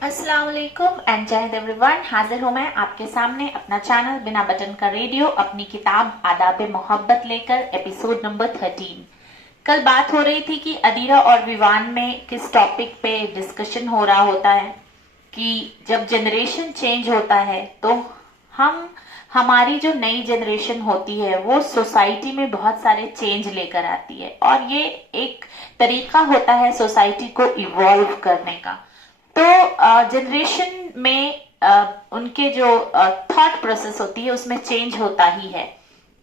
अस्सलाम वालेकुम एंड जय हिंद एवरीवन। हाजिर हूँ मैं आपके सामने अपना चैनल बिना बटन का रेडियो अपनी किताब आदाब मोहब्बत लेकर एपिसोड नंबर 13। कल बात हो रही थी कि अदीरा और विवान में किस टॉपिक पे डिस्कशन हो रहा होता है कि जब जनरेशन चेंज होता है तो हमारी जो नई जनरेशन होती है वो सोसाइटी में बहुत सारे चेंज लेकर आती है और ये एक तरीका होता है सोसाइटी को इवॉल्व करने का। तो जनरेशन में उनके जो थॉट प्रोसेस होती है उसमें चेंज होता ही है,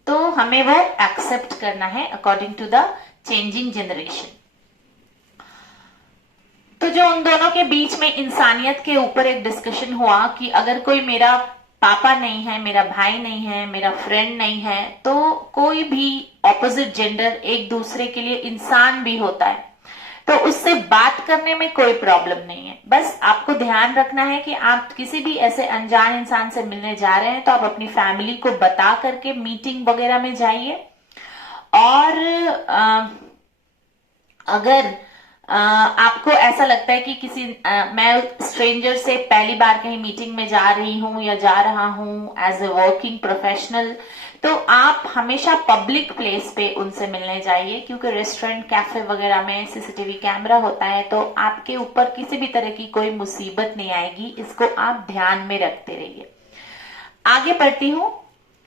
तो हमें वो एक्सेप्ट करना है according to the changing generation. तो जो उन दोनों के बीच में इंसानियत के ऊपर एक डिस्कशन हुआ कि अगर कोई मेरा पापा नहीं है, मेरा भाई नहीं है, मेरा फ्रेंड नहीं है, तो कोई भी ऑपोजिट जेंडर एक दूसरे के लिए इंसान भी होता है, तो उससे बात करने में कोई प्रॉब्लम नहीं है। बस आपको ध्यान रखना है कि आप किसी भी ऐसे अनजान इंसान से मिलने जा रहे हैं तो आप अपनी फैमिली को बता करके मीटिंग वगैरह में जाइए। और अगर आपको ऐसा लगता है कि मैं स्ट्रेंजर से पहली बार कहीं मीटिंग में जा रही हूं या जा रहा हूं एज ए वर्किंग प्रोफेशनल, तो आप हमेशा पब्लिक प्लेस पे उनसे मिलने जाइए, क्योंकि रेस्टोरेंट कैफे वगैरह में सीसीटीवी कैमरा होता है, तो आपके ऊपर किसी भी तरह की कोई मुसीबत नहीं आएगी। इसको आप ध्यान में रखते रहिए। आगे बढ़ती हूँ।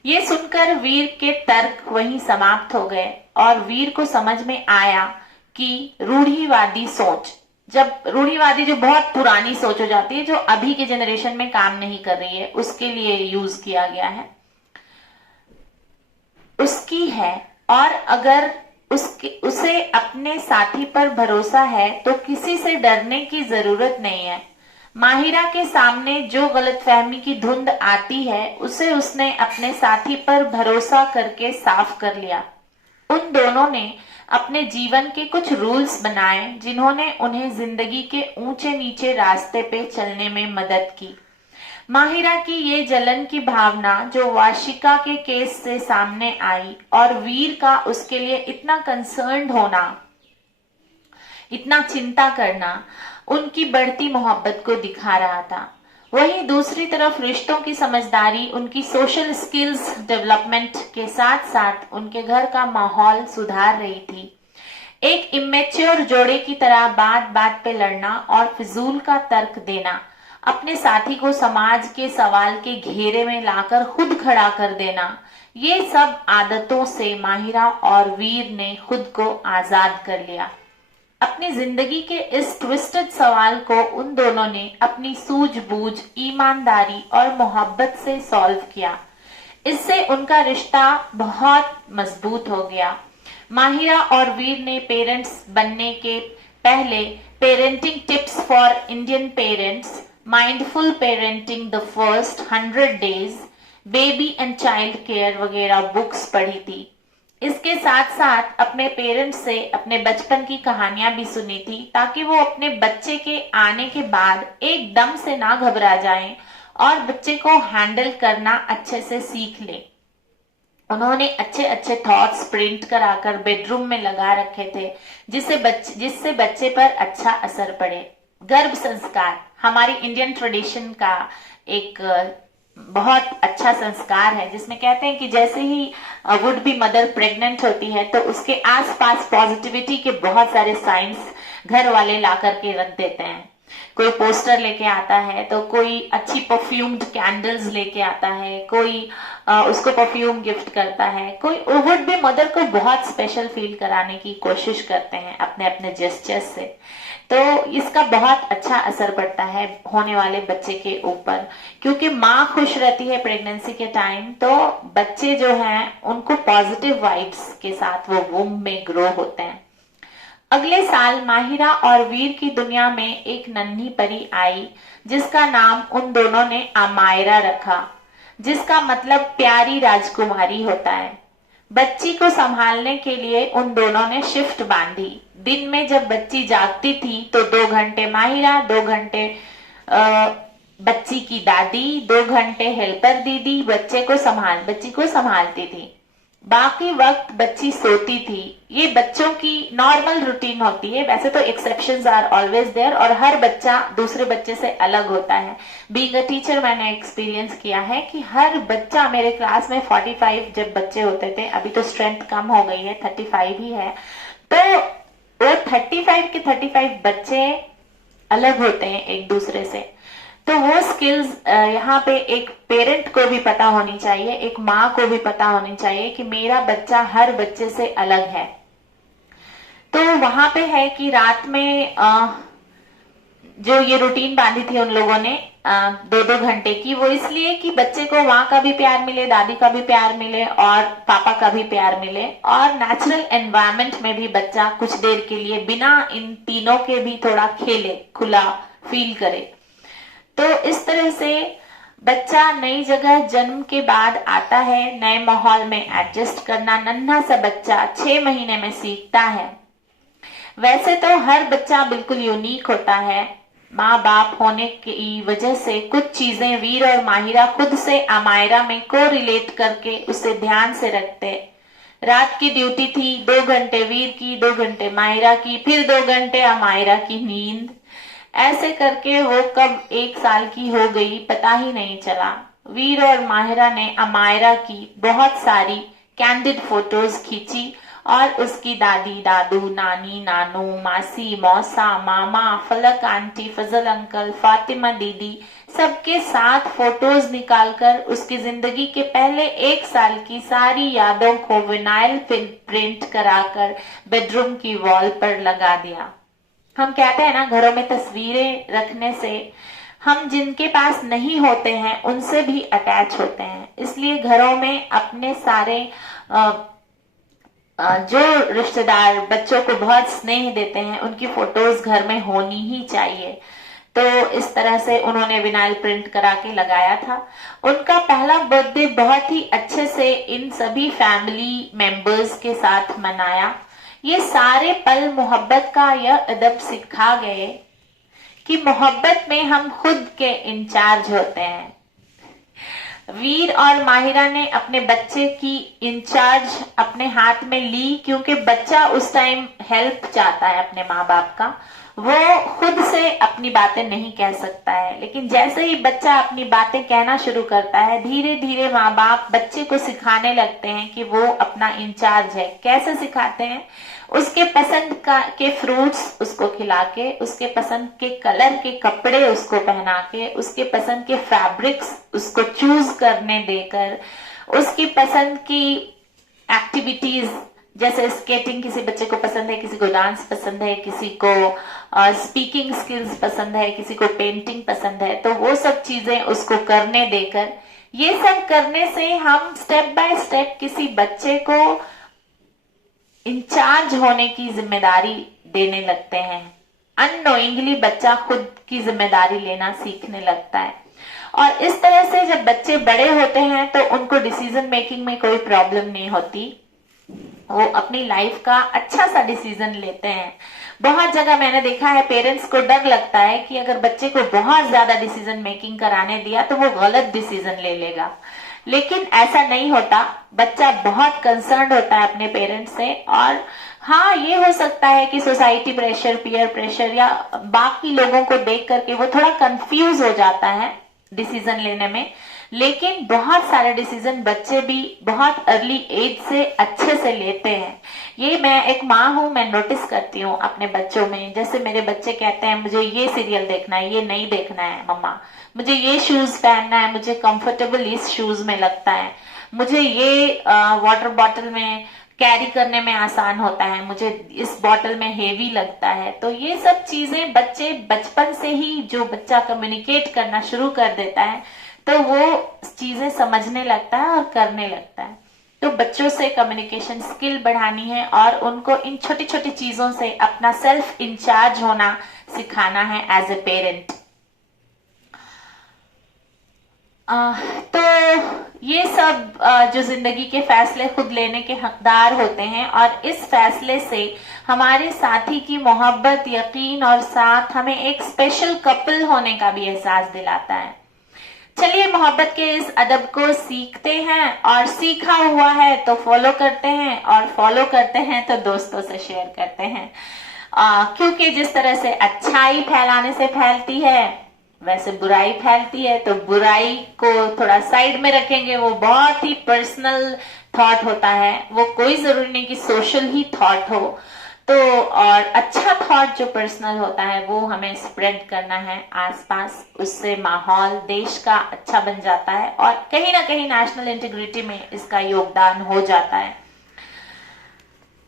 ये सुनकर वीर के तर्क वहीं समाप्त हो गए और वीर को समझ में आया कि रूढ़िवादी सोच, जब रूढ़िवादी जो बहुत पुरानी सोच हो जाती है, जो अभी के जनरेशन में काम नहीं कर रही है, उसके लिए यूज किया गया है, उसकी है। और अगर उसे अपने साथी पर भरोसा है तो किसी से डरने की जरूरत नहीं है। माहिरा के सामने जो गलतफहमी की धुंध आती है उसे उसने अपने साथी पर भरोसा करके साफ कर लिया। उन दोनों ने अपने जीवन के कुछ रूल्स बनाए जिन्होंने उन्हें जिंदगी के ऊंचे नीचे रास्ते पे चलने में मदद की। माहिरा की ये जलन की भावना जो वाशिका के केस से सामने आई और वीर का उसके लिए इतना कंसर्न्ड होना, इतना चिंता करना, उनकी बढ़ती मोहब्बत को दिखा रहा था। वहीं दूसरी तरफ रिश्तों की समझदारी उनकी सोशल स्किल्स डेवलपमेंट के साथ साथ उनके घर का माहौल सुधार रही थी। एक इमेच्योर जोड़े की तरह बात बात पे लड़ना और फिजूल का तर्क देना, अपने साथी को समाज के सवाल के घेरे में लाकर खुद खड़ा कर देना, ये सब आदतों से माहिरा और वीर ने खुद को आजाद कर लिया। अपनी जिंदगी के इस ट्विस्टेड सवाल को उन दोनों ने अपनी सूझबूझ, ईमानदारी और मोहब्बत से सॉल्व किया। इससे उनका रिश्ता बहुत मजबूत हो गया। माहिरा और वीर ने पेरेंट्स बनने के पहले parenting tips for Indian parents, mindful parenting the first 100 days, baby and child care वगैरह बुक्स पढ़ी थी। इसके साथ साथ अपने पेरेंट्स से अपने बचपन की कहानियां भी सुनी थी, ताकि वो अपने बच्चे के आने के बाद एकदम से ना घबरा जाएं और बच्चे को हैंडल करना अच्छे से सीख ले। उन्होंने अच्छे अच्छे थॉट्स प्रिंट कराकर बेडरूम में लगा रखे थे, जिससे बच्चे पर अच्छा असर पड़े। गर्भ संस्कार हमारी इंडियन ट्रेडिशन का एक बहुत अच्छा संस्कार है, जिसमें कहते हैं कि जैसे he would be mother pregnant होती है तो उसके आसपास पॉजिटिविटी के बहुत सारे साइंस घर वाले ला करके रख देते हैं। कोई पोस्टर लेके आता है, तो कोई अच्छी परफ्यूम्ड कैंडल्स लेके आता है, कोई उसको परफ्यूम गिफ्ट करता है, कोई वुड बी मदर को बहुत स्पेशल फील कराने की कोशिश करते हैं अपने अपने जेस्चर्स से। तो इसका बहुत अच्छा असर पड़ता है होने वाले बच्चे के ऊपर, क्योंकि माँ खुश रहती है प्रेगनेंसी के टाइम, तो बच्चे जो हैं उनको पॉजिटिव वाइब्स के साथ वो वुम्ब में ग्रो होते हैं। अगले साल माहिरा और वीर की दुनिया में एक नन्ही परी आई, जिसका नाम उन दोनों ने अमायरा रखा, जिसका मतलब प्यारी राजकुमारी होता है। बच्ची को संभालने के लिए उन दोनों ने शिफ्ट बांधी। दिन में जब बच्ची जागती थी तो 2 घंटे माहिरा, 2 घंटे बच्ची की दादी, 2 घंटे हेल्पर दीदी बच्ची को संभालती थी। बाकी वक्त बच्ची सोती थी। ये बच्चों की नॉर्मल रूटीन होती है। वैसे तो एक्सेप्शंस आर ऑलवेज देयर और हर बच्चा दूसरे बच्चे से अलग होता है। बीइंग अ टीचर मैंने एक्सपीरियंस किया है कि हर बच्चा, मेरे क्लास में 45 जब बच्चे होते थे, अभी तो स्ट्रेंथ कम हो गई है, 35 ही है, तो वो 35 के 35 बच्चे अलग होते हैं एक दूसरे से। तो वो स्किल्स यहाँ पे एक पेरेंट को भी पता होनी चाहिए, एक माँ को भी पता होनी चाहिए कि मेरा बच्चा हर बच्चे से अलग है। तो वहां पे है कि रात में जो ये रूटीन बांधी थी उन लोगों ने 2-2 घंटे की, वो इसलिए कि बच्चे को वहां का भी प्यार मिले, दादी का भी प्यार मिले और पापा का भी प्यार मिले, और नेचुरल एनवायरनमेंट में भी बच्चा कुछ देर के लिए बिना इन तीनों के भी थोड़ा खेले, खुला फील करे। तो इस तरह से बच्चा नई जगह जन्म के बाद आता है, नए माहौल में एडजस्ट करना नन्हा सा बच्चा 6 महीने में सीखता है। वैसे तो हर बच्चा बिल्कुल यूनिक होता है। माँ बाप होने की वजह से कुछ चीजें वीर और माहिरा खुद से अमायरा में को रिलेट करके उसे ध्यान से रखते। रात की ड्यूटी थी, 2 घंटे वीर की, 2 घंटे माहिरा की, फिर 2 घंटे अमायरा की नींद। ऐसे करके वो कब 1 साल की हो गई पता ही नहीं चला। वीर और माहिरा ने अमायरा की बहुत सारी कैंडिड फोटोज खींची और उसकी दादी, दादू, नानी, नानू, मासी, मौसा, मामा, फलक आंटी, फजल अंकल, फातिमा दीदी, सबके साथ फोटोज निकालकर उसकी जिंदगी के पहले 1 साल की सारी यादों को विनाइल प्रिंट कराकर बेडरूम की वॉल पर लगा दिया। हम कहते हैं ना, घरों में तस्वीरें रखने से हम जिनके पास नहीं होते हैं उनसे भी अटैच होते हैं। इसलिए घरों में अपने सारे जो रिश्तेदार बच्चों को बहुत स्नेह देते हैं उनकी फोटोज घर में होनी ही चाहिए। तो इस तरह से उन्होंने विनाइल प्रिंट करा के लगाया था। उनका पहला बर्थडे बहुत ही अच्छे से इन सभी फैमिली मेंबर्स के साथ मनाया। ये सारे पल मोहब्बत का यह अदब सिखा गए कि मोहब्बत में हम खुद के इंचार्ज होते हैं। वीर और माहिरा ने अपने बच्चे की इंचार्ज अपने हाथ में ली, क्योंकि बच्चा उस टाइम हेल्प चाहता है अपने माँ बाप का। वो खुद से अपनी बातें नहीं कह सकता है, लेकिन जैसे ही बच्चा अपनी बातें कहना शुरू करता है, धीरे धीरे माँ बाप बच्चे को सिखाने लगते हैं कि वो अपना इंचार्ज है। कैसे सिखाते हैं? उसके पसंद के फ्रूट्स उसको खिला के, उसके पसंद के कलर के कपड़े उसको पहना के, उसके पसंद के फैब्रिक्स उसको चूज करने देकर, उसकी पसंद की एक्टिविटीज जैसे स्केटिंग किसी बच्चे को पसंद है, किसी को डांस पसंद है, किसी को स्पीकिंग स्किल्स पसंद है, किसी को पेंटिंग पसंद है, तो वो सब चीजें उसको करने देकर, ये सब करने से हम स्टेप बाय स्टेप किसी बच्चे को इंचार्ज होने की जिम्मेदारी देने लगते हैं। अननोइंगली बच्चा खुद की जिम्मेदारी लेना सीखने लगता है। और इस तरह से जब बच्चे बड़े होते हैं तो उनको डिसीजन मेकिंग में कोई प्रॉब्लम नहीं होती। वो अपनी लाइफ का अच्छा सा डिसीजन लेते हैं। बहुत जगह मैंने देखा है पेरेंट्स को डर लगता है कि अगर बच्चे को बहुत ज्यादा डिसीजन मेकिंग कराने दिया तो वो गलत डिसीजन ले लेगा, लेकिन ऐसा नहीं होता। बच्चा बहुत कंसर्न होता है अपने पेरेंट्स से। और हाँ, ये हो सकता है कि सोसाइटी प्रेशर, पीयर प्रेशर या बाकी लोगों को देख करके वो थोड़ा कंफ्यूज हो जाता है डिसीजन लेने में, लेकिन बहुत सारे डिसीजन बच्चे भी बहुत अर्ली एज से अच्छे से लेते हैं। ये मैं एक माँ हूं, मैं नोटिस करती हूँ अपने बच्चों में। जैसे मेरे बच्चे कहते हैं मुझे ये सीरियल देखना है, ये नहीं देखना है मम्मा, मुझे ये शूज पहनना है, मुझे कंफर्टेबल इस शूज में लगता है, मुझे ये वाटर बॉटल में कैरी करने में आसान होता है, मुझे इस बॉटल में हेवी लगता है। तो ये सब चीजें बच्चे बचपन से ही, जो बच्चा कम्युनिकेट करना शुरू कर देता है तो वो चीजें समझने लगता है और करने लगता है। तो बच्चों से कम्युनिकेशन स्किल बढ़ानी है और उनको इन छोटी छोटी चीजों से अपना सेल्फ इंचार्ज होना सिखाना है एज ए पेरेंट। तो ये सब जो जिंदगी के फैसले खुद लेने के हकदार होते हैं, और इस फैसले से हमारे साथी की मोहब्बत, यकीन और साथ हमें एक स्पेशल कपल होने का भी एहसास दिलाता है। चलिए मोहब्बत के इस अदब को सीखते हैं, और सीखा हुआ है तो फॉलो करते हैं, और फॉलो करते हैं तो दोस्तों से शेयर करते हैं। क्योंकि जिस तरह से अच्छाई फैलाने से फैलती है, वैसे बुराई फैलती है। तो बुराई को थोड़ा साइड में रखेंगे, वो बहुत ही पर्सनल थॉट होता है, वो कोई जरूरी नहीं कि सोशल ही थॉट हो। तो और अच्छा थॉट जो पर्सनल होता है वो हमें स्प्रेड करना है आसपास, उससे माहौल देश का अच्छा बन जाता है, और कहीं ना कहीं नेशनल इंटीग्रिटी में इसका योगदान हो जाता है।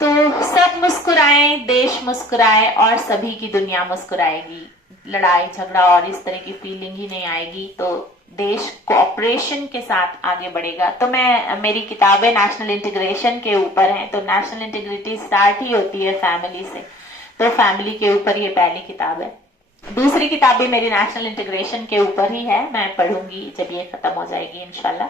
तो सब मुस्कुराएं, देश मुस्कुराए, और सभी की दुनिया मुस्कुराएगी। लड़ाई झगड़ा और इस तरह की फीलिंग ही नहीं आएगी, तो देश कोऑपरेशन के साथ आगे बढ़ेगा। तो मेरी किताबें नेशनल इंटीग्रेशन के ऊपर हैं, तो नेशनल इंटीग्रिटी स्टार्ट ही होती है फैमिली से, तो फैमिली के ऊपर ये पहली किताब है। दूसरी किताब भी मेरी नेशनल इंटीग्रेशन के ऊपर ही है, मैं पढ़ूंगी जब ये खत्म हो जाएगी इंशाल्लाह।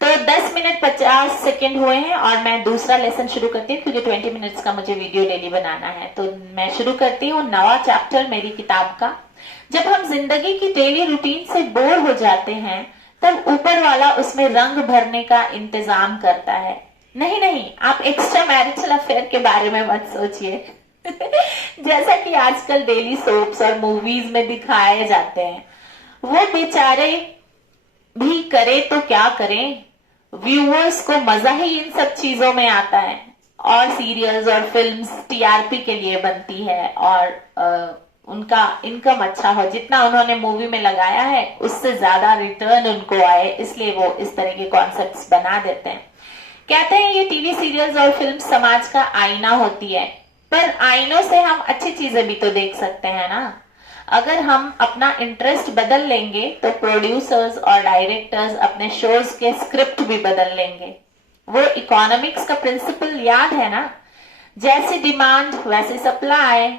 तो 10 मिनट 50 सेकेंड हुए हैं, और मैं दूसरा लेसन शुरू करती हूँ, क्योंकि 20 मिनट्स का मुझे वीडियो डेली बनाना है। तो मैं शुरू करती हूँ नवा चैप्टर मेरी किताब का। जब हम जिंदगी की डेली रूटीन से बोर हो जाते हैं, तब ऊपर वाला उसमें रंग भरने का इंतजाम करता है। नहीं नहीं, आप एक्स्ट्रा मैरिटल अफेयर के बारे में मत सोचिए जैसा कि आजकल डेली सोप्स और मूवीज में दिखाए जाते हैं। वो बेचारे भी करे तो क्या करें, व्यूअर्स को मजा ही इन सब चीजों में आता है, और सीरियल्स और फिल्म्स टीआरपी के लिए बनती है, और उनका इनकम अच्छा हो, जितना उन्होंने मूवी में लगाया है उससे ज्यादा रिटर्न उनको आए, इसलिए वो इस तरह के कॉन्सेप्ट्स बना देते हैं। कहते हैं ये टीवी सीरियल्स और फिल्म समाज का आईना होती है, पर आईनों से हम अच्छी चीजें भी तो देख सकते हैं ना। अगर हम अपना इंटरेस्ट बदल लेंगे तो प्रोड्यूसर्स और डायरेक्टर्स अपने शोज के स्क्रिप्ट भी बदल लेंगे। वो इकोनॉमिक्स का प्रिंसिपल याद है ना, जैसी डिमांड वैसे सप्लाई।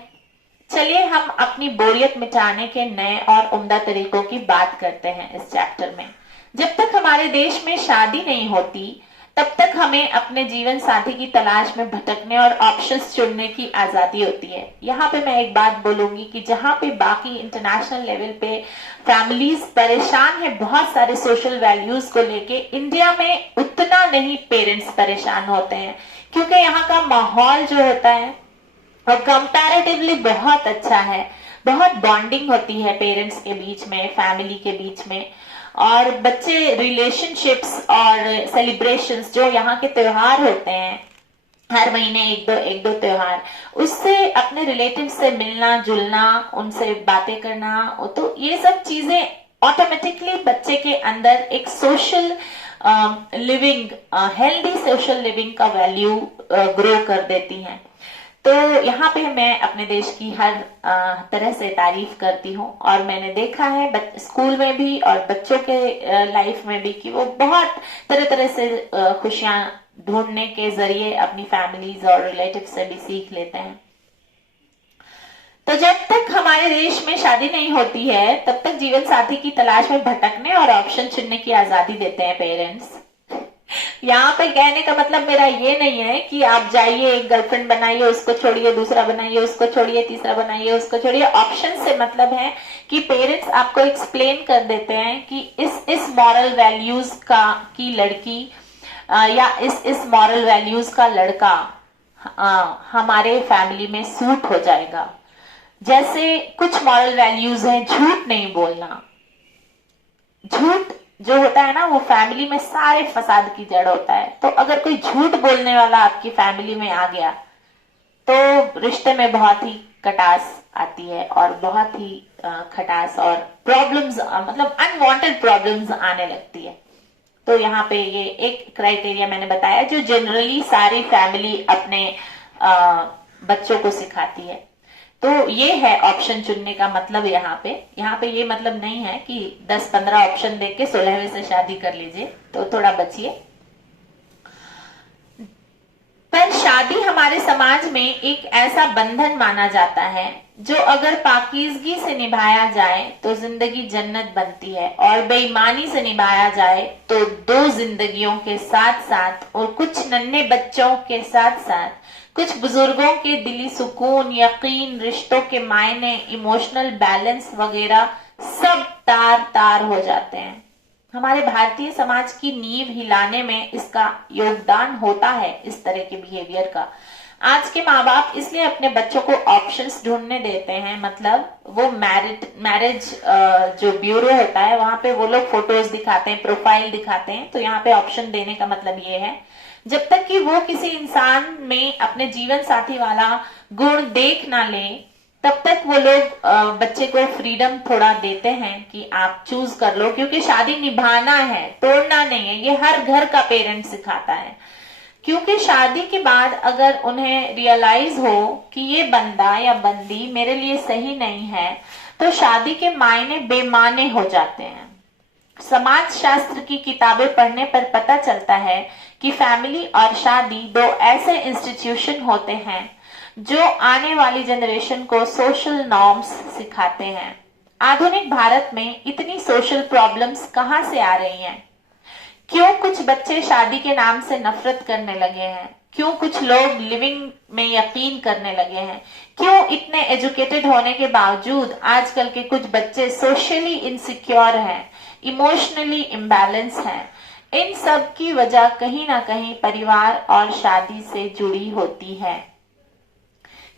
चलिए हम अपनी बोरियत मिटाने के नए और उम्दा तरीकों की बात करते हैं इस चैप्टर में। जब तक हमारे देश में शादी नहीं होती, तब तक हमें अपने जीवन साथी की तलाश में भटकने और ऑप्शंस चुनने की आजादी होती है। यहाँ पे मैं एक बात बोलूंगी कि जहाँ पे बाकी इंटरनेशनल लेवल पे फैमिलीज परेशान है बहुत सारे सोशल वैल्यूज को लेके, इंडिया में उतना नहीं पेरेंट्स परेशान होते हैं, क्योंकि यहाँ का माहौल जो होता है और कंपैरेटिवली बहुत अच्छा है। बहुत बॉन्डिंग होती है पेरेंट्स के बीच में, फैमिली के बीच में, और बच्चे रिलेशनशिप्स और सेलिब्रेशंस, जो यहाँ के त्योहार होते हैं हर महीने एक दो त्योहार, उससे अपने रिलेटिव से मिलना जुलना, उनसे बातें करना, तो ये सब चीजें ऑटोमेटिकली बच्चे के अंदर एक social living, healthy social living का वैल्यू ग्रो कर देती हैं। तो यहाँ पे मैं अपने देश की हर तरह से तारीफ करती हूँ, और मैंने देखा है स्कूल में भी और बच्चों के लाइफ में भी कि वो बहुत तरह तरह से खुशियां ढूंढने के जरिए अपनी फैमिलीज और रिलेटिव से भी सीख लेते हैं। तो जब तक हमारे देश में शादी नहीं होती है, तब तक जीवन साथी की तलाश में भटकने और ऑप्शन चुनने की आजादी देते हैं पेरेंट्स। यहाँ पे कहने का मतलब मेरा ये नहीं है कि आप जाइए एक गर्लफ्रेंड बनाइए, उसको छोड़िए, दूसरा बनाइए, उसको छोड़िए, तीसरा बनाइए, उसको छोड़िए। ऑप्शन से मतलब है कि पेरेंट्स आपको एक्सप्लेन कर देते हैं कि इस मॉरल वैल्यूज का की लड़की या इस मॉरल वैल्यूज का लड़का हमारे फैमिली में सूट हो जाएगा। जैसे कुछ मॉरल वैल्यूज हैं, झूठ नहीं बोलना। झूठ जो होता है ना, वो फैमिली में सारे फसाद की जड़ होता है। तो अगर कोई झूठ बोलने वाला आपकी फैमिली में आ गया, तो रिश्ते में बहुत ही खटास आती है, और बहुत ही खटास और प्रॉब्लम्स, मतलब अनवांटेड प्रॉब्लम्स आने लगती है। तो यहाँ पे ये एक क्राइटेरिया मैंने बताया जो जनरली सारी फैमिली अपने बच्चों को सिखाती है। तो ये है ऑप्शन चुनने का मतलब। यहाँ पे ये मतलब नहीं है कि 10-15 ऑप्शन देख के 16वें से शादी कर लीजिए, तो थोड़ा बचिए। पर शादी हमारे समाज में एक ऐसा बंधन माना जाता है जो अगर पाकीज़गी से निभाया जाए तो जिंदगी जन्नत बनती है, और बेईमानी से निभाया जाए तो दो जिंदगियों के साथ साथ और कुछ नन्हे बच्चों के साथ साथ कुछ बुजुर्गों के दिली सुकून, यकीन, रिश्तों के मायने, इमोशनल बैलेंस वगैरह सब तार तार हो जाते हैं। हमारे भारतीय समाज की नींव हिलाने में इसका योगदान होता है, इस तरह के बिहेवियर का। आज के माँ बाप इसलिए अपने बच्चों को ऑप्शंस ढूंढने देते हैं, मतलब वो मैरिज जो ब्यूरो होता है वहां पे वो लोग फोटोज दिखाते हैं, प्रोफाइल दिखाते हैं। तो यहाँ पे ऑप्शन देने का मतलब ये है, जब तक कि वो किसी इंसान में अपने जीवन साथी वाला गुण देख ना ले, तब तक वो लोग बच्चे को फ्रीडम थोड़ा देते हैं कि आप चूज कर लो, क्योंकि शादी निभाना है, तोड़ना नहीं है। ये हर घर का पेरेंट सिखाता है, क्योंकि शादी के बाद अगर उन्हें रियलाइज हो कि ये बंदा या बंदी मेरे लिए सही नहीं है, तो शादी के मायने बेमाने हो जाते हैं। समाज शास्त्र की किताबें पढ़ने पर पता चलता है कि फैमिली और शादी दो ऐसे इंस्टीट्यूशन होते हैं जो आने वाली जनरेशन को सोशल नॉर्म्स सिखाते हैं। आधुनिक भारत में इतनी सोशल प्रॉब्लम्स कहां से आ रही हैं? क्यों कुछ बच्चे शादी के नाम से नफरत करने लगे हैं? क्यों कुछ लोग लिविंग में यकीन करने लगे हैं? क्यों इतने एजुकेटेड होने के बावजूद आजकल के कुछ बच्चे सोशली इनसिक्योर हैं, इमोशनली इम्बैलेंस हैं? इन सब की वजह कहीं ना कहीं परिवार और शादी से जुड़ी होती है,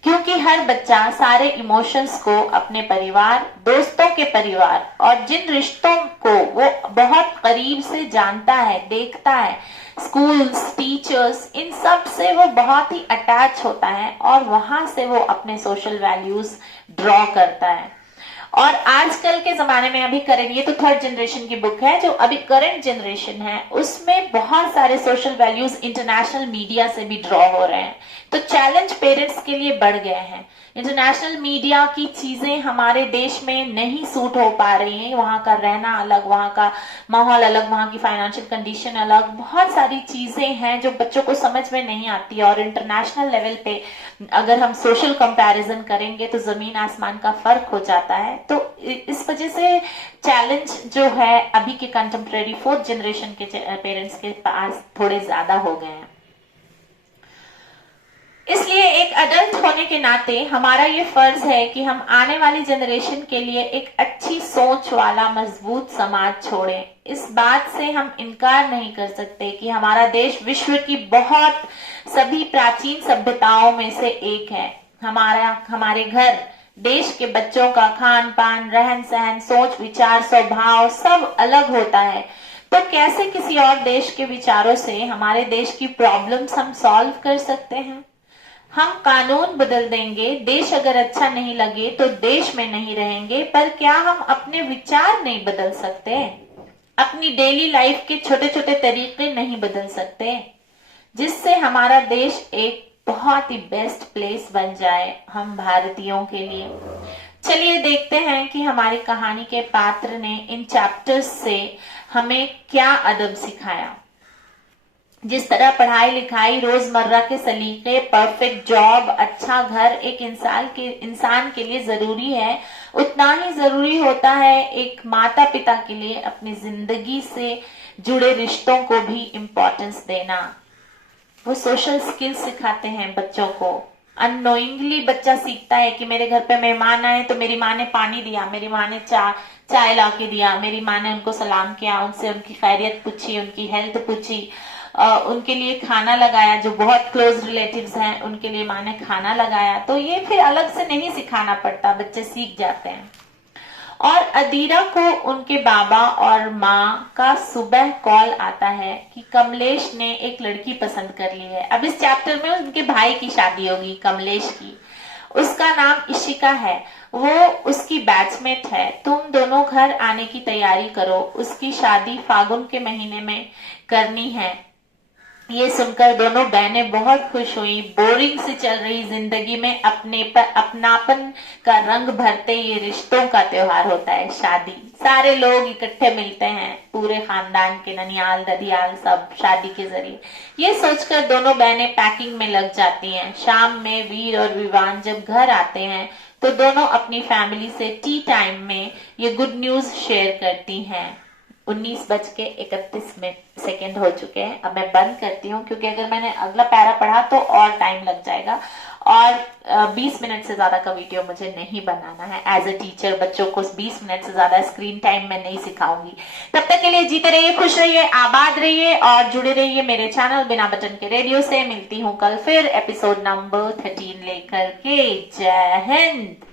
क्योंकि हर बच्चा सारे इमोशंस को अपने परिवार, दोस्तों के परिवार और जिन रिश्तों को वो बहुत करीब से जानता है, देखता है, स्कूल्स, टीचर्स, इन सब से वो बहुत ही अटैच होता है और वहां से वो अपने सोशल वैल्यूज ड्रॉ करता है। और आजकल के जमाने में अभी करंट, ये तो थर्ड जनरेशन की बुक है, जो अभी करंट जनरेशन है उसमें बहुत सारे सोशल वैल्यूज इंटरनेशनल मीडिया से भी ड्रॉ हो रहे हैं। तो चैलेंज पेरेंट्स के लिए बढ़ गए हैं। इंटरनेशनल मीडिया की चीजें हमारे देश में नहीं सूट हो पा रही हैं। वहां का रहना अलग, वहां का माहौल अलग, वहां की फाइनेंशियल कंडीशन अलग, बहुत सारी चीजें हैं जो बच्चों को समझ में नहीं आती। और इंटरनेशनल लेवल पे अगर हम सोशल कंपैरिजन करेंगे तो जमीन आसमान का फर्क हो जाता है। तो इस वजह से चैलेंज जो है अभी के कंटेम्प्रेरी फोर्थ जनरेशन के पेरेंट्स के पास थोड़े ज्यादा हो गए हैं। इसलिए एक अडल्ट होने के नाते हमारा ये फर्ज है कि हम आने वाली जनरेशन के लिए एक अच्छी सोच वाला मजबूत समाज छोड़ें। इस बात से हम इनकार नहीं कर सकते कि हमारा देश विश्व की बहुत सभी प्राचीन सभ्यताओं में से एक है। हमारे घर, देश के बच्चों का खान पान, रहन सहन, सोच विचार, स्वभाव सब अलग होता है। तो कैसे किसी और देश के विचारों से हमारे देश की प्रॉब्लम्स हम सॉल्व कर सकते हैं? हम कानून बदल देंगे, देश अगर अच्छा नहीं लगे तो देश में नहीं रहेंगे, पर क्या हम अपने विचार नहीं बदल सकते? अपनी डेली लाइफ के छोटे छोटे तरीके नहीं बदल सकते, जिससे हमारा देश एक बहुत ही बेस्ट प्लेस बन जाए हम भारतीयों के लिए? चलिए देखते हैं कि हमारी कहानी के पात्र ने इन चैप्टर्स से हमें क्या अदब सिखाया। जिस तरह पढ़ाई लिखाई, रोजमर्रा के सलीके, परफेक्ट जॉब, अच्छा घर एक इंसान के लिए जरूरी है, उतना ही जरूरी होता है एक माता पिता के लिए अपनी जिंदगी से जुड़े रिश्तों को भी इम्पोर्टेंस देना। वो सोशल स्किल्स सिखाते हैं बच्चों को। अननोइंगली बच्चा सीखता है कि मेरे घर पे मेहमान आए तो मेरी माँ ने पानी दिया, मेरी माँ ने चाय ला के दिया, मेरी माँ ने उनको सलाम किया, उनसे उनकी खैरियत पूछी, उनकी हेल्थ पूछी, उनके लिए खाना लगाया। जो बहुत क्लोज रिलेटिव्स हैं उनके लिए माँ ने खाना लगाया। तो ये फिर अलग से नहीं सिखाना पड़ता, बच्चे सीख जाते हैं। और अदीरा को उनके बाबा और माँ का सुबह कॉल आता है कि कमलेश ने एक लड़की पसंद कर ली है। अब इस चैप्टर में उनके भाई की शादी होगी, कमलेश की। उसका नाम इशिका है, वो उसकी बैचमेट है। तुम दोनों घर आने की तैयारी करो, उसकी शादी फागुन के महीने में करनी है। ये सुनकर दोनों बहनें बहुत खुश हुई। बोरिंग से चल रही जिंदगी में अपनापन का रंग भरते ये रिश्तों का त्योहार होता है शादी। सारे लोग इकट्ठे मिलते हैं, पूरे खानदान के, ननियाल ददियाल सब शादी के जरिए। ये सोचकर दोनों बहनें पैकिंग में लग जाती हैं। शाम में वीर और विवान जब घर आते हैं तो दोनों अपनी फैमिली से टी टाइम में ये गुड न्यूज शेयर करती हैं। 19:31 हो चुके हैं। अब मैं बंद करती हूँ, क्योंकि अगर मैंने अगला पैरा पढ़ा तो और टाइम लग जाएगा, और 20 मिनट से ज्यादा का वीडियो मुझे नहीं बनाना है। एज अ टीचर बच्चों को 20 मिनट से ज्यादा स्क्रीन टाइम मैं नहीं सिखाऊंगी। तब तक के लिए जीते रहिए, खुश रहिए, आबाद रहिए और जुड़े रहिए मेरे चैनल बिना बटन के रेडियो से। मिलती हूँ कल फिर एपिसोड नंबर 13 लेकर के। जय हिंद।